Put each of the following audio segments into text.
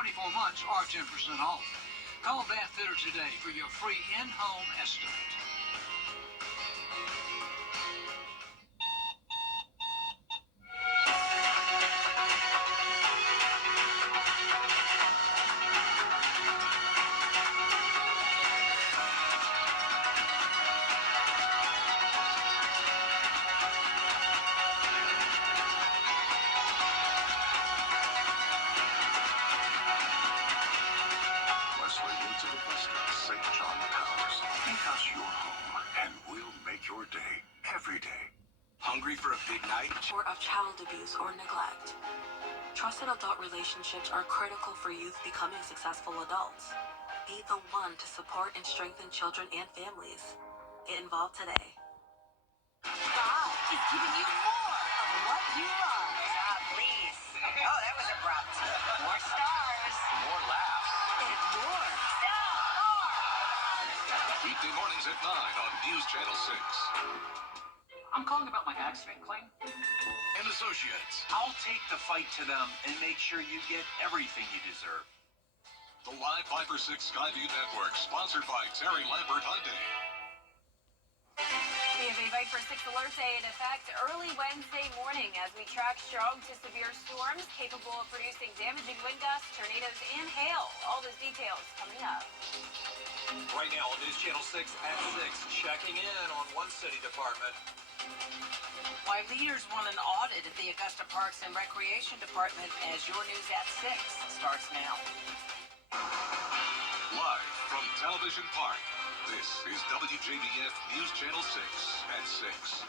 24 months or 10% off. Call Bath Fitter today for your free in-home estimate. Hungry for a big night? Or of child abuse or neglect. Trusted adult relationships are critical for youth becoming successful adults. Be the one to support and strengthen children and families. Get involved today. God is giving you more of what you love. Please. Oh, that was abrupt. More stars. More laughs. And more. Weekday mornings at 9 on News Channel 6. I'm calling about my accident claim. And Associates. I'll take the fight to them and make sure you get everything you deserve. The Live 5 for 6 Skyview Network, sponsored by Terry Lambert Hyundai. We have a Fight for 6 alert day in effect early Wednesday morning as we track strong to severe storms capable of producing damaging wind gusts, tornadoes, and hail. All those details coming up. Right now on News Channel 6 at 6, checking in on one city department. Why leaders want an audit at the Augusta Parks and Recreation Department as your News at 6 starts now. Live from Television Park, this is WJBF News Channel 6 at 6.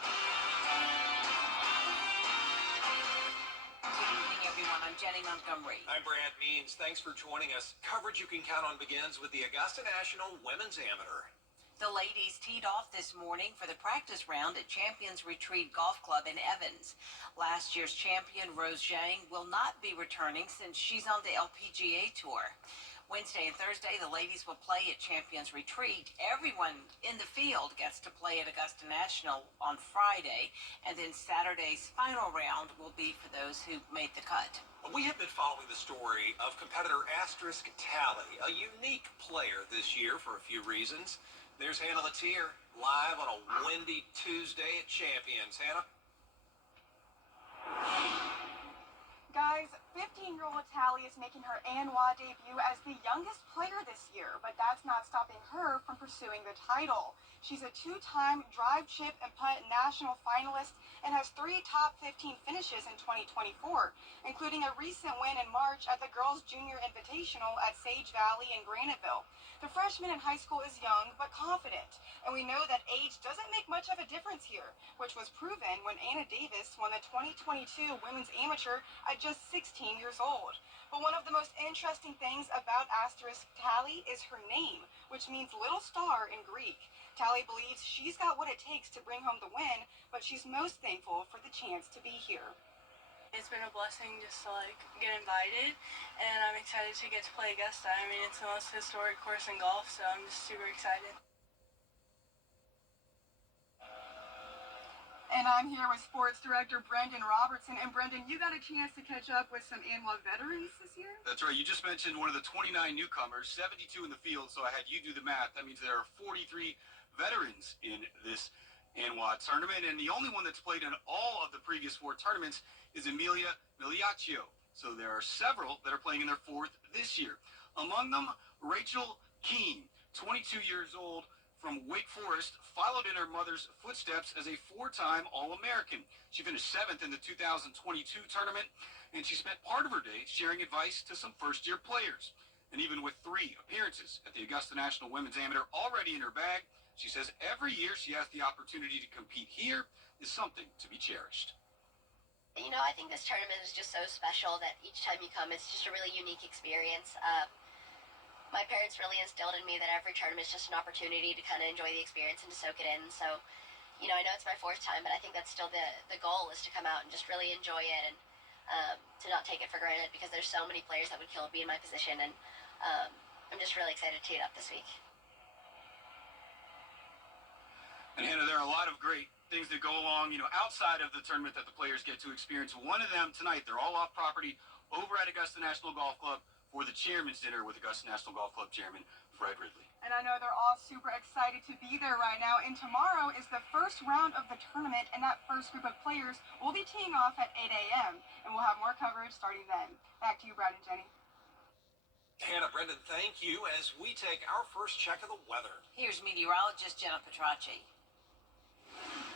Good evening, everyone. I'm Jenny Montgomery. I'm Brad Means. Thanks for joining us. Coverage you can count on begins with the Augusta National Women's Amateur. The ladies teed off this morning for the practice round at Champions Retreat Golf Club in Evans. Last year's champion, Rose Zhang, will not be returning since she's on the LPGA Tour. Wednesday and Thursday, the ladies will play at Champions Retreat. Everyone in the field gets to play at Augusta National on Friday, and then Saturday's final round will be for those who made the cut. We have been following the story of competitor Asterisk Tally, a unique player this year for a few reasons. There's Hannah Latier, live on a windy Tuesday at Champions. Hannah? Guys, 15-year-old Tally is making her ANWA debut as the youngest player this year, but that's not stopping her from pursuing the title. She's a two-time drive, chip, and putt national finalist and has 3 top 15 finishes in 2024, including a recent win in March at the Girls Junior Invitational at Sage Valley in Graniteville. The freshman in high school is young but confident, and we know that age doesn't make much of a difference here, which was proven when Anna Davis won the 2022 Women's Amateur at just 16 years old. But one of the most interesting things about Asterisk Tally is her name, which means little star in Greek. Tally believes she's got what it takes to bring home the win, but she's most thankful for the chance to be here. It's been a blessing just to get invited, and I'm excited to get to play Augusta. I mean, it's the most historic course in golf, so I'm just super excited. And I'm here with sports director Brendan Robertson. And Brendan, you got a chance to catch up with some ANWA veterans this year? That's right. You just mentioned one of the 29 newcomers, 72 in the field, so I had you do the math. That means there are 43 veterans in this ANWA tournament, and the only one that's played in all of the previous 4 tournaments is Emilia Miliaccio. So there are several that are playing in their 4th this year. Among them, Rachel Keene, 22 years old, from Wake Forest, followed in her mother's footsteps as a 4-time All-American. She finished 7th in the 2022 tournament, and she spent part of her day sharing advice to some first-year players. And even with 3 appearances at the Augusta National Women's Amateur already in her bag, she says every year she has the opportunity to compete here is something to be cherished. You know, I think this tournament is just so special that each time you come, it's just a really unique experience. My parents really instilled in me that every tournament is just an opportunity to kind of enjoy the experience and to soak it in. So, you know, I know it's my 4th time, but I think that's still the goal is to come out and just really enjoy it and to not take it for granted, because there's so many players that would kill to be in my position, and I'm just really excited to tee it up this week. And Hannah, there are a lot of great things that go along, outside of the tournament that the players get to experience. One of them tonight, they're all off property over at Augusta National Golf Club for the Chairman's Dinner with Augusta National Golf Club Chairman Fred Ridley. And I know they're all super excited to be there right now. And tomorrow is the first round of the tournament, and that first group of players will be teeing off at 8 a.m. And we'll have more coverage starting then. Back to you, Brad and Jenny. Hannah, Brendan, thank you as we take our first check of the weather. Here's meteorologist Jenna Petracci.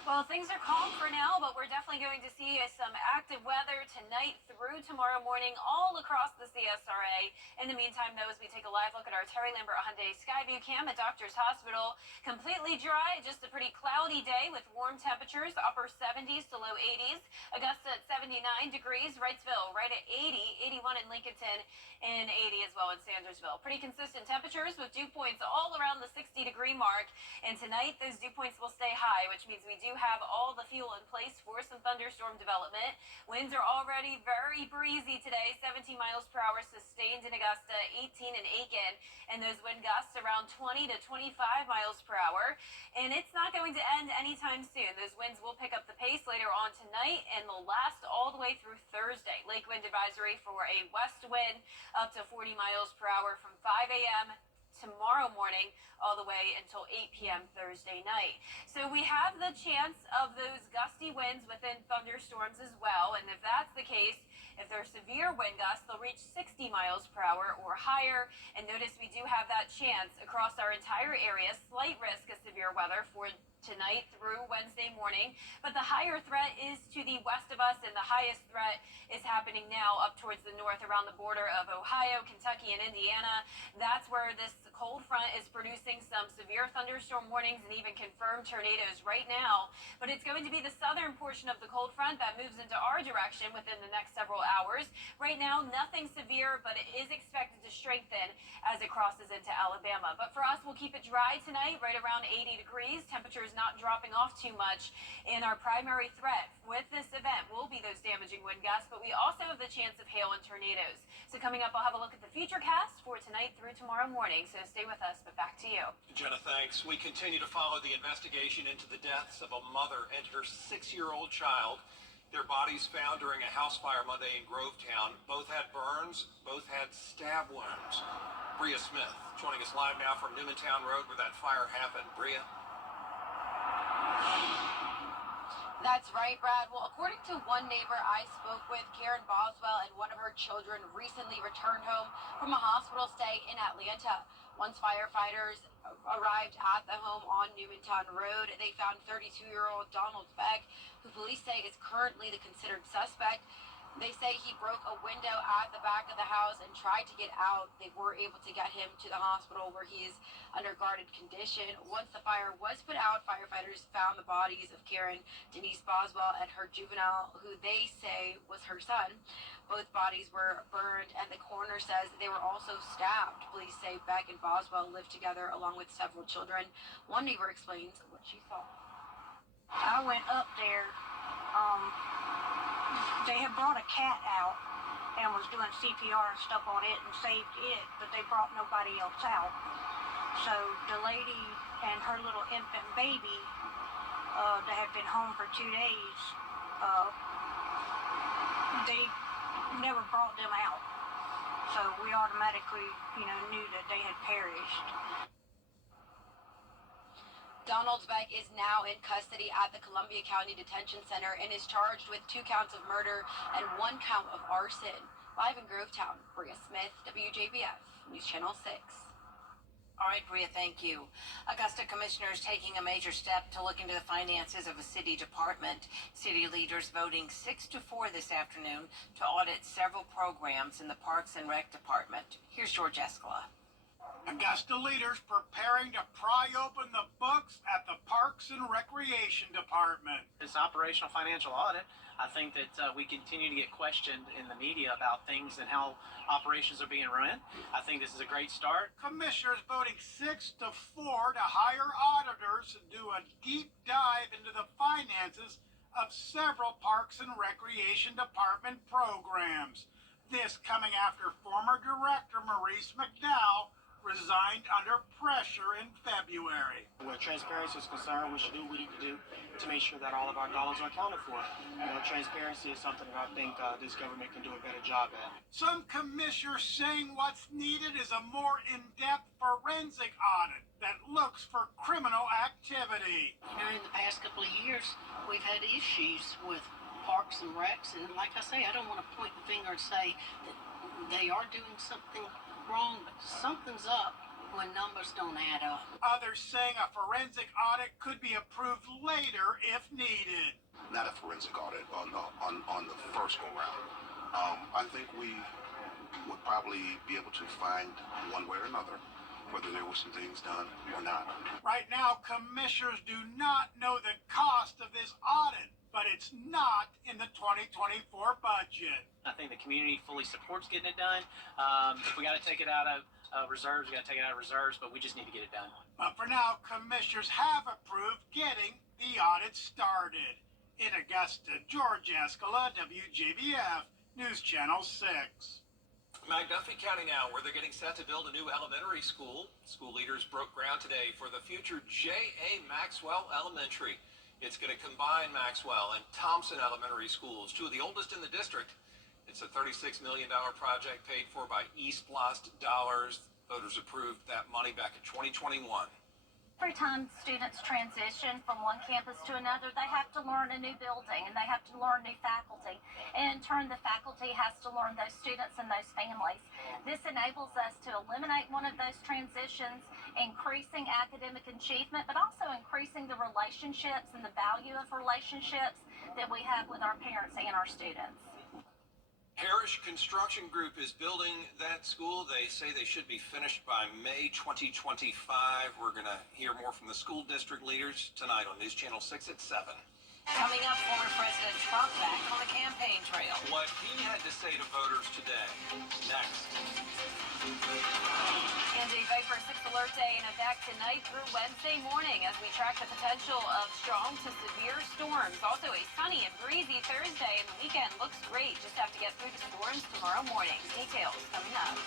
Well, things are calm for now, but we're definitely going to see some active weather tonight through tomorrow morning all across the CSRA. In the meantime, though, as we take a live look at our Terry Lambert Hyundai Skyview cam at Doctors Hospital, completely dry, just a pretty cloudy day with warm temperatures, upper 70s to low 80s. Augusta at 79 degrees, Wrightsville right at 80, 81 in Lincolnton, and 80 as well in Sandersville. Pretty consistent temperatures with dew points all around the 60-degree mark. And tonight, those dew points will stay high, which means we do have all the fuel in place for some thunderstorm development. Winds are already very breezy today, 17 miles per hour sustained in Augusta, 18 in Aiken, and those wind gusts around 20 to 25 miles per hour. And it's not going to end anytime soon. Those winds will pick up the pace later on tonight, and they'll last all the way through Thursday. Lake wind advisory for a west wind up to 40 miles per hour from 5 a.m. tomorrow morning all the way until 8 p.m. Thursday night. So we have the chance of those gusty winds within thunderstorms as well. And if that's the case, if they're severe wind gusts, they'll reach 60 miles per hour or higher. And notice we do have that chance across our entire area, slight risk of severe weather for tonight through Wednesday morning. But the higher threat is to the west of us, and the highest threat is happening now up towards the north around the border of Ohio, Kentucky, and Indiana. That's where this cold front is producing some severe thunderstorm warnings and even confirmed tornadoes right now. But it's going to be the southern portion of the cold front that moves into our direction within the next several hours. Right now, nothing severe, but it is expected to strengthen as it crosses into Alabama. But for us, we'll keep it dry tonight, right around 80 degrees. Temperatures not dropping off too much. And our primary threat with this event will be those damaging wind gusts, but we also have the chance of hail and tornadoes. So coming up, I'll have a look at the futurecast for tonight through tomorrow morning. So stay with us, but back to you. Jenna, thanks. We continue to follow the investigation into the deaths of a mother and her 6-year-old child. Their bodies found during a house fire Monday in Grovetown. Both had burns, both had stab wounds. Bria Smith joining us live now from Newmantown Road where that fire happened. Bria? That's right, Brad. Well, according to one neighbor I spoke with, Karen Boswell and one of her children recently returned home from a hospital stay in Atlanta. Once firefighters arrived at the home on Newmantown Road, they found 32-year-old Donald Beck, who police say is currently the considered suspect. They say he broke a window at the back of the house and tried to get out. They were able to get him to the hospital where he is under guarded condition. Once the fire was put out, firefighters found the bodies of Karen Denise Boswell and her juvenile, who they say was her son. Both bodies were burned, and the coroner says they were also stabbed. Police say Beck and Boswell lived together along with several children. One neighbor explains what she saw. I went up there. They had brought a cat out and was doing CPR and stuff on it and saved it, but they brought nobody else out. So the lady and her little infant baby that had been home for 2 days, they never brought them out. So we automatically, knew that they had perished. Donald Beck is now in custody at the Columbia County Detention Center and is charged with 2 counts of murder and 1 count of arson. Live in Grovetown, Bria Smith, WJBF, News Channel 6. All right, Bria, thank you. Augusta commissioners taking a major step to look into the finances of a city department. City leaders voting 6-4 this afternoon to audit several programs in the Parks and Rec Department. Here's George Escala. Augusta leaders preparing to pry open the books at the Parks and Recreation Department. This operational financial audit, I think that we continue to get questioned in the media about things and how operations are being run. I think this is a great start. Commissioners voting 6-4 to hire auditors to do a deep dive into the finances of several Parks and Recreation Department programs. This coming after former Director Maurice McDowell resigned under pressure in February. Where transparency is concerned, we should do what we need to do to make sure that all of our dollars are accounted for. Transparency is something that I think this government can do a better job at. Some commissioners saying what's needed is a more in-depth forensic audit that looks for criminal activity. In the past couple of years, we've had issues with parks and recs, and like I say, I don't want to point the finger and say that they are doing something wrong, but something's up when numbers don't add up. Others saying a forensic audit could be approved later if needed. Not a forensic audit on the first go round. I think we would probably be able to find one way or another whether there were some things done or not. Right now, commissioners do not know the cost of this audit, but it's not in the 2024 budget. I think the community fully supports getting it done. If we got to take it out of reserves, we got to take it out of reserves, but we just need to get it done. But for now, commissioners have approved getting the audit started. In Augusta, George Escala, WJBF, News Channel 6. McDuffie County now, where they're getting set to build a new elementary school. School leaders broke ground today for the future J.A. Maxwell Elementary. It's going to combine Maxwell and Thompson Elementary Schools, two of the oldest in the district. It's a $36 million project paid for by East Blast dollars. Voters approved that money back in 2021. Every time students transition from one campus to another, they have to learn a new building and they have to learn new faculty. And in turn, the faculty has to learn those students and those families. This enables us to eliminate one of those transitions, increasing academic achievement, but also increasing the relationships and the value of relationships that we have with our parents and our students. Parrish Construction Group is building that school. They say they should be finished by May 2025. We're going to hear more from the school district leaders tonight on News Channel 6 at 7. Coming up, former President Trump back on the campaign trail. What he had to say to voters today. Next. And a Viper 6 alert day in effect tonight through Wednesday morning as we track the potential of strong to severe storms. Also a sunny and breezy Thursday, and the weekend looks great. Just have to get through the storms tomorrow morning. Details coming up.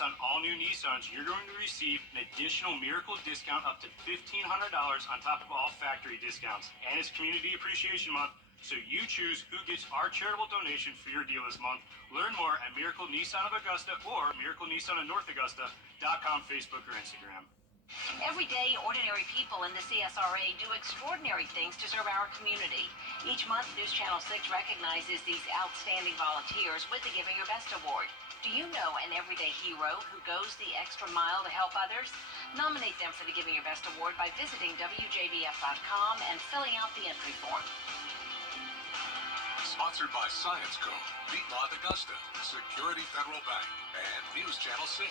On all new Nissans, you're going to receive an additional miracle discount up to $1,500 on top of all factory discounts. And it's Community Appreciation Month, so you choose who gets our charitable donation for your deal this month. Learn more at Miracle Nissan of Augusta or Miracle Nissan of North Augusta.com, Facebook, or Instagram. Every day, ordinary people in the CSRA do extraordinary things to serve our community. Each month, News Channel 6 recognizes these outstanding volunteers with the Giving Your Best Award. Do you know an everyday hero who goes the extra mile to help others? Nominate them for the Giving Your Best Award by visiting WJBF.com and filling out the entry form. Sponsored by Science Co., Piedmont Augusta, Security Federal Bank, and News Channel 6.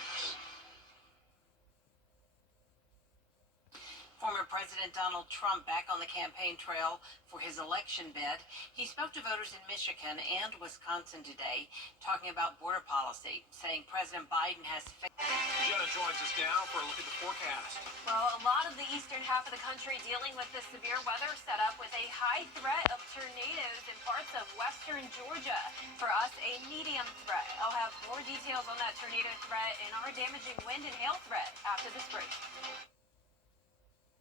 Former President Donald Trump back on the campaign trail for his election bid. He spoke to voters in Michigan and Wisconsin today, talking about border policy, saying President Biden has... Jenna joins us now for a look at the forecast. Well, a lot of the eastern half of the country dealing with the severe weather setup with a high threat of tornadoes in parts of western Georgia. For us, a medium threat. I'll have more details on that tornado threat and our damaging wind and hail threat after this break.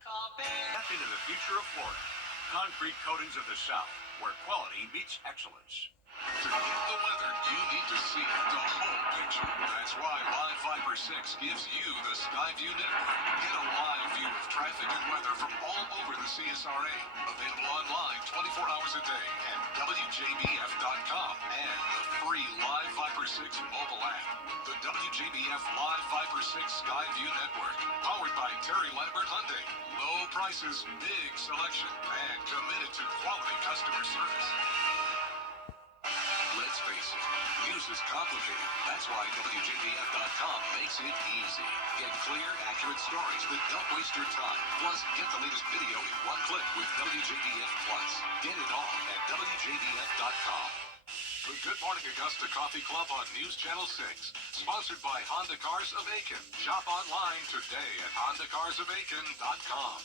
Step into the future of Florida. Concrete coatings of the South, where quality meets excellence. To get the weather, you need to see the whole picture. That's why Live Viper 6 gives you the Skyview Network. Get a live view of traffic and weather from all over the CSRA. Available online 24 hours a day at WJBF.com and the free Live Viper 6 mobile app. The WJBF Live Viper 6 Skyview Network. Powered by Terry Lambert Hyundai. Low prices, big selection, and committed to quality customer service. Let's face it, news is complicated. That's why WJBF.com makes it easy. Get clear, accurate stories that don't waste your time. Plus, get the latest video in one click with WJBF Plus. Get it all at WJBF.com. The Good Morning Augusta Coffee Club on News Channel 6. Sponsored by Honda Cars of Aiken. Shop online today at HondaCarsOfAiken.com.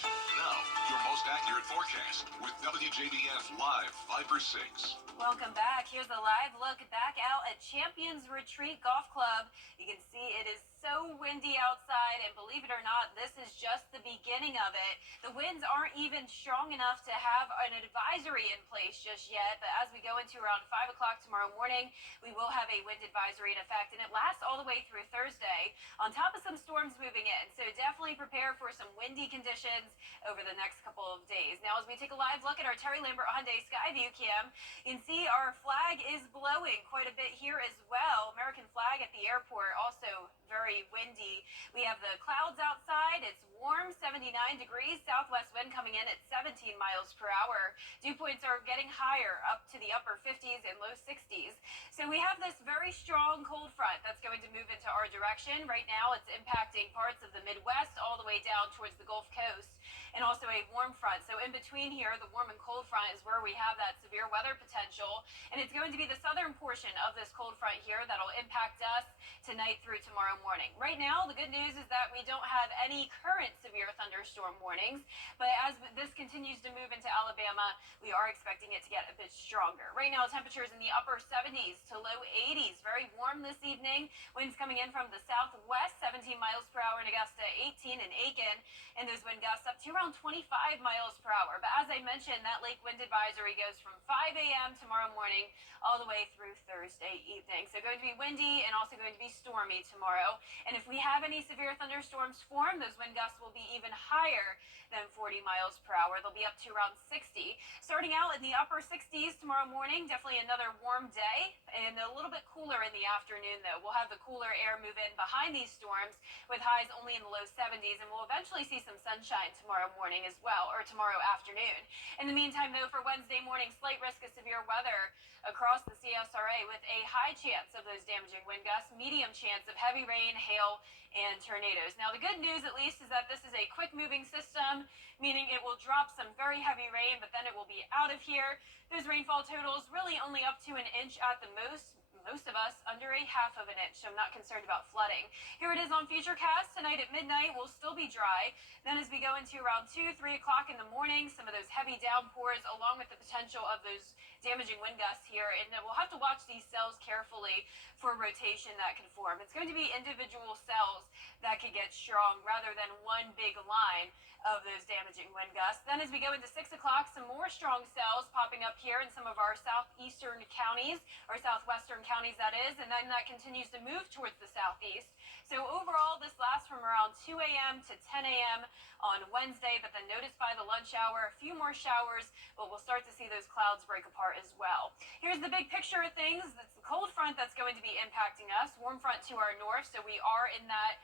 Now, your most most accurate forecast with WJBF Live 5 for 6. Welcome back. Here's a live look back out at Champions Retreat Golf Club. You can see it is so windy outside, and believe it or not, this is just the beginning of it. The winds aren't even strong enough to have an advisory in place just yet, but as we go into around 5 o'clock tomorrow morning, we will have a wind advisory in effect, and it lasts all the way through Thursday, on top of some storms moving in. So definitely prepare for some windy conditions over the next couple of days. Now, as we take a live look at our Terry Lambert Hyundai Skyview cam, you can see our flag is blowing quite a bit here as well. American flag at the airport, also very windy. We have the clouds outside. It's warm, 79 degrees. Southwest wind coming in at 17 miles per hour. Dew points are getting higher, up to the upper 50s and low 60s. So we have this very strong cold front that's going to move into our direction. Right now, it's impacting parts of the Midwest all the way down towards the Gulf Coast, and also a warm front. So in between here, the warm and cold front is where we have that severe weather potential, and it's going to be the southern portion of this cold front here that'll impact us tonight through tomorrow morning. Right now, the good news is that we don't have any current severe thunderstorm warnings, but as this continues to move into Alabama, we are expecting it to get a bit stronger. Right now, temperatures in the upper 70s to low 80s. Very warm this evening. Winds coming in from the southwest, 17 miles per hour in Augusta, 18 in Aiken, and those wind gusts up to around 25 miles per hour. But as I mentioned, that lake wind advisory goes from 5 a.m. tomorrow morning all the way through Thursday evening. So going to be windy and also going to be stormy tomorrow. And if we have any severe thunderstorms form, those wind gusts will be even higher than 40 miles per hour. They'll be up to around 60. Starting out in the upper 60s tomorrow morning, definitely another warm day, and a little bit cooler in the afternoon, though. We'll have the cooler air move in behind these storms with highs only in the low 70s, and we'll eventually see some sunshine tomorrow morning as well, or tomorrow afternoon. In the meantime, though, for Wednesday morning, slight risk of severe weather across the CSRA with a high chance of those damaging wind gusts, medium chance of heavy rain, hail, and tornadoes. Now, the good news, at least, is that this is a quick-moving system, meaning it will drop some very heavy rain, but then it will be out of here. Those rainfall totals really only up to an inch at the most. Most of us under a half of an inch, so I'm not concerned about flooding. Here it is on Futurecast. Tonight at midnight, we'll still be dry. Then as we go into around 2, 3 o'clock in the morning, some of those heavy downpours along with the potential of those damaging wind gusts here, and we'll have to watch these cells carefully for rotation that can form. It's going to be individual cells that could get strong rather than one big line of those damaging wind gusts. Then as we go into 6 o'clock, some more strong cells popping up here in some of our southeastern counties, or southwestern counties that is, and then that continues to move towards the southeast. So overall, this lasts from around 2 a.m. to 10 a.m. on Wednesday, but then notice by the lunch hour, a few more showers, but we'll start to see those clouds break apart as well. Here's the big picture of things. It's the cold front that's going to be impacting us, warm front to our north, so we are in that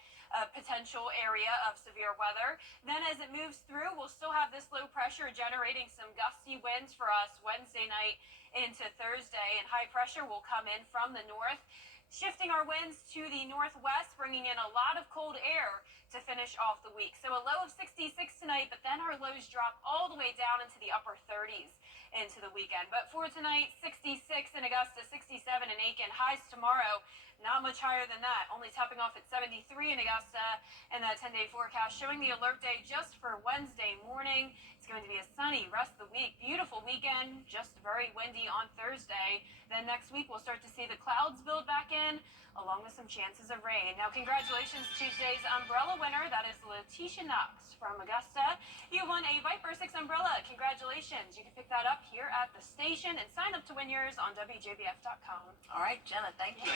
potential area of severe weather. Then as it moves through, we'll still have this low pressure generating some gusty winds for us Wednesday night into Thursday, and high pressure will come in from the north, shifting our winds to the northwest, bringing in a lot of cold air to finish off the week. So a low of 66 tonight, but then our lows drop all the way down into the upper 30s into the weekend. But for tonight, 66 in Augusta, 67 in Aiken. Highs tomorrow, not much higher than that, only topping off at 73 in Augusta, and that 10-day forecast showing the alert day just for Wednesday morning. It's going to be a sunny rest of the week. Beautiful weekend, just very windy on Thursday. Then next week, we'll start to see the clouds build back in, along with some chances of rain. Now, congratulations to today's umbrella winner. That is Letitia Knox from Augusta. You won a Viper 6 umbrella. Congratulations. You can pick that up here at the station and sign up to win yours on WJBF.com. All right, Jenna, thank you.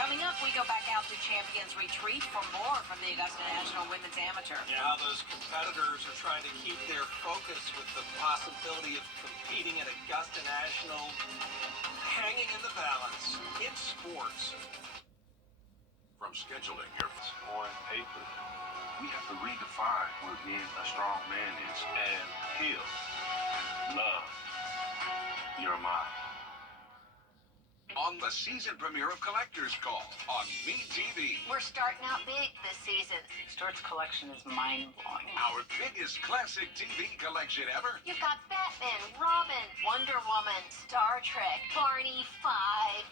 Coming up, we go back out to Champions Retreat for more from the Augusta National Women's Amateur. Yeah, those competitors are trying to keep their focus with the possibility of competing at Augusta National, hanging in the balance in sports. From scheduling your On paper, we have to redefine what being a strong man is. And heal, love, your mind. on the season premiere of Collector's Call on MeTV. We're starting out big this season. Stuart's collection is mind-blowing. Our biggest classic TV collection ever. You've got Batman, Robin, Wonder Woman, Star Trek, Barney 5.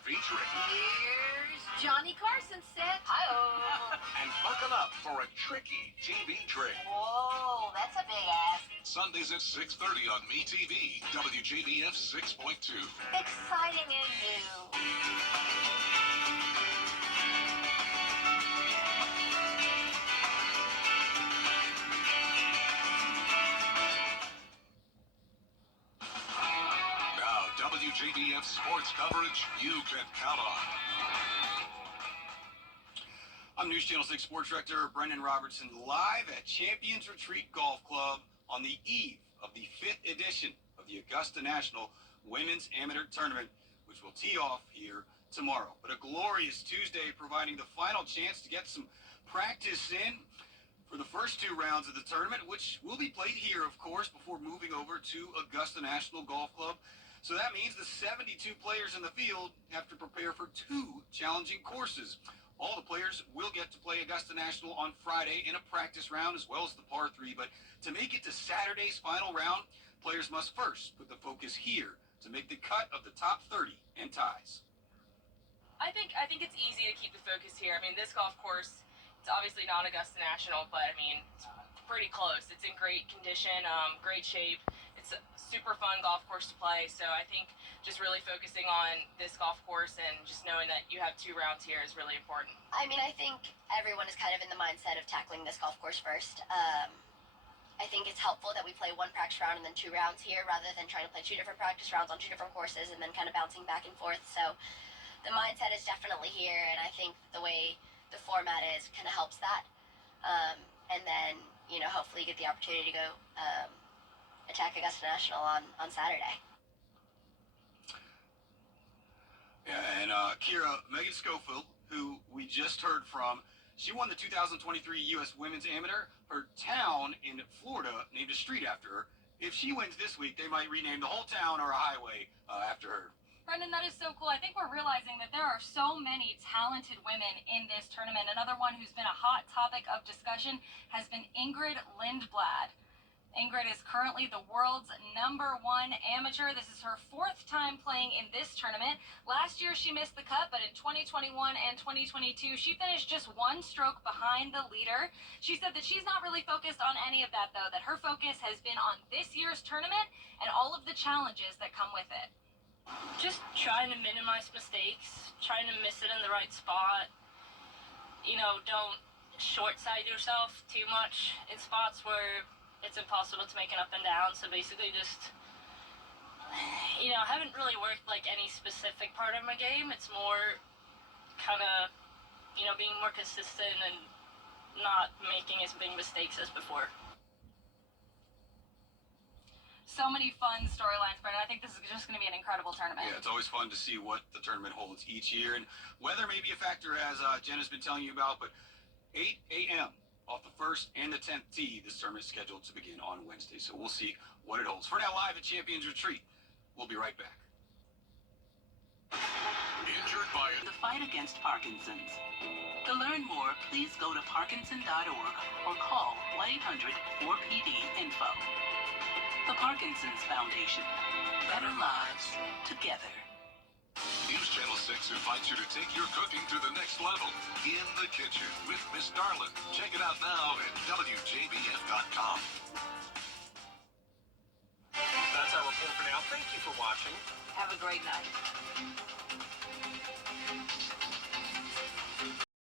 Featuring Here's Johnny Carson said, hi-oh. and buckle up for a tricky TV trick. Whoa, that's a big ask. Sundays at 6:30 on MeTV, WJBF 6.2. Exciting and new. Now, WJBF sports coverage you can count on. I'm News Channel 6 Sports Director Brendan Robertson, live at Champions Retreat Golf Club on the eve of the 5th edition of the Augusta National Women's Amateur Tournament, which will tee off here tomorrow. But a glorious Tuesday, providing the final chance to get some practice in for the first 2 rounds of the tournament, which will be played here, of course, before moving over to Augusta National Golf Club. So that means the 72 players in the field have to prepare for 2 challenging courses. All the players will get to play Augusta National on Friday in a practice round as well as the par 3. But to make it to Saturday's final round, players must first put the focus here to make the cut of the top 30 and ties. I think it's easy to keep the focus here. I mean, this golf course, it's obviously not Augusta National, but I mean, it's pretty close. It's in great condition, great shape. It's a super fun golf course to play. So I think just really focusing on this golf course and just knowing that you have 2 rounds here is really important. I mean, I think everyone is kind of in the mindset of tackling this golf course first. I think it's helpful that we play 1 practice round and then 2 rounds here rather than trying to play 2 different practice rounds on 2 different courses and then kind of bouncing back and forth. So the mindset is definitely here, and I think the way the format is kind of helps that. And then, you know, hopefully you get the opportunity to go attack Augusta National on Saturday. Yeah, and Kira, Megan Schofield, who we just heard from, she won the 2023 U.S. Women's Amateur. Her town in Florida named a street after her. If she wins this week, they might rename the whole town or a highway after her. Brendan, that is so cool. I think we're realizing that there are so many talented women in this tournament. Another one who's been a hot topic of discussion has been Ingrid Lindblad. Ingrid is currently the world's #1 amateur. This is her 4th time playing in this tournament. Last year she missed the cut, but in 2021 and 2022 she finished just 1 stroke behind the leader. She said that she's not really focused on any of that, though, that her focus has been on this year's tournament and all of the challenges that come with it. Just trying to minimize mistakes, trying to miss it in the right spot. You know, don't short-side yourself too much in spots where it's impossible to make an up and down. So basically just, you know, I haven't really worked like any specific part of my game. It's more kind of, you know, being more consistent and not making as big mistakes as before. So many fun storylines, Brendan. I think this is just going to be an incredible tournament. Yeah, it's always fun to see what the tournament holds each year. And weather may be a factor, as Jen has been telling you about, but 8 a.m. off the 1st and the 10th tee, this tournament is scheduled to begin on Wednesday. So we'll see what it holds. For now, live at Champions Retreat. We'll be right back. Injured by the fight against Parkinson's. To learn more, please go to parkinson.org or call 1-800-4PD-INFO. The Parkinson's Foundation. Better lives together. News Channel 6 invites you to take your cooking to the next level. In the Kitchen with Miss Darlin. Check it out now at WJBF.com. That's our report for now. Thank you for watching. Have a great night.